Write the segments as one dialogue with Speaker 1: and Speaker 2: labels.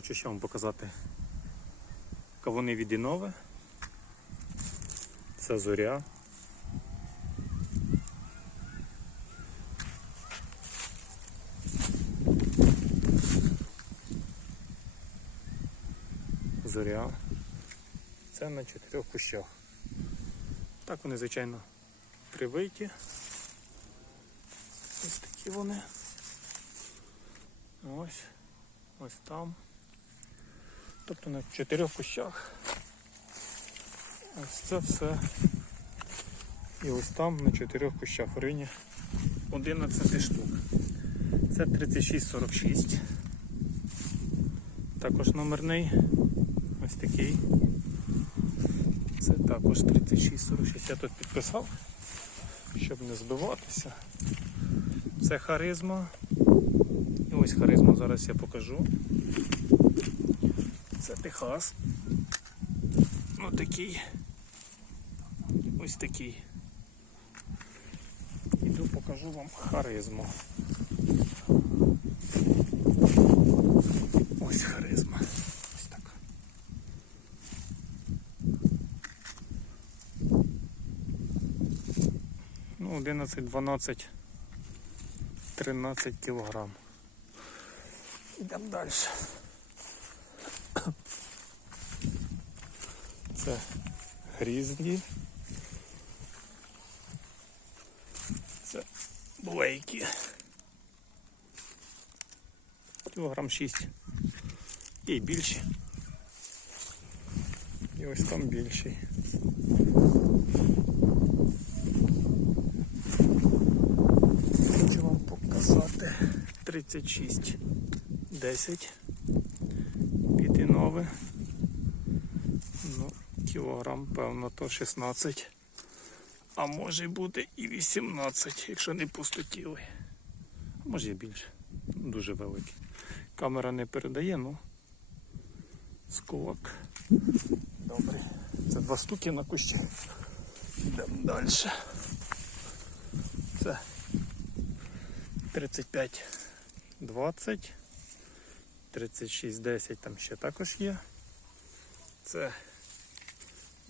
Speaker 1: хочу ще вам показати кавуни від Інове. Це зоря. Зоря. Це на чотирьох кущах. Так вони, звичайно, привиті. Ось такі вони. Ось. Ось там. Тобто на чотирьох кущах. Ось це все. І ось там на чотирьох кущах в районі 11 штук. Це 3646. Також номерний. Ось такий. Це також 3646. Я тут підписав, щоб не збиватися. Це харизма. І ось харизму зараз я покажу. Це Техас. Ну такий. Ось такий. Іду покажу вам харизму. Ось харизма. Ось так. Ну, 11, 12, 13 кілограм. Йдемо далі. Це грізні. Це блейки. Кілограм 6. Є й більші. І ось там більший. Хочу вам показати 36. 10 підінове. Кілограм, певно, то 16. А може бути і 18, якщо не пустотілий. Може і більше. Дуже великий. Камера не передає, ну сколок. Добре. Це два штуки на кущі. Йдемо далі. Це 35 20 3610 там ще також є. Це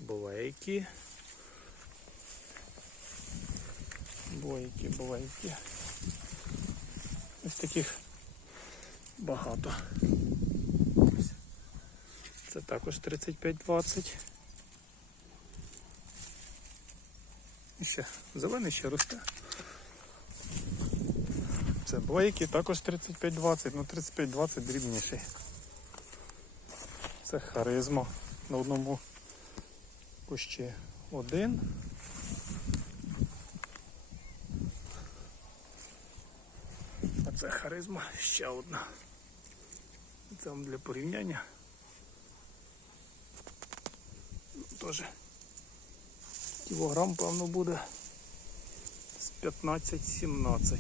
Speaker 1: блейки. Блейки, блейки. Ось таких багато. Це також 35-20. І ще зелений ще росте. Це блейки також 35-20, ну 35-20 дрібніший. Це харизма на одному кущі один. А це харизма ще одна. Це для порівняння. Ну, Теж кілограм, певно, буде з 15-17.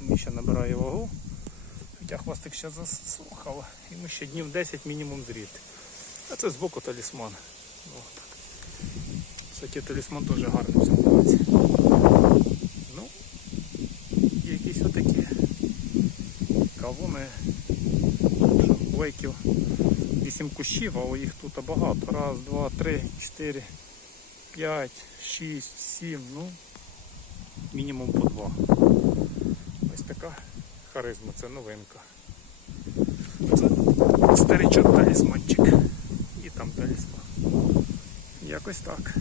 Speaker 1: Він ще набирає вагу. Хоча хвостик ще засухав, йому ще днів 10 мінімум зріти. А це збоку талісман. О, так. Кстати, талісман теж гарний дивиться. Ну, якісь отакі кавуни, шамбойків. Вісім кущів, а їх тут багато. Раз, два, три, чотири, п'ять, шість, сім, ну, мінімум по два. Ось така харизма, це новинка. Це старичок талісманчик. І там талісман. Якось так.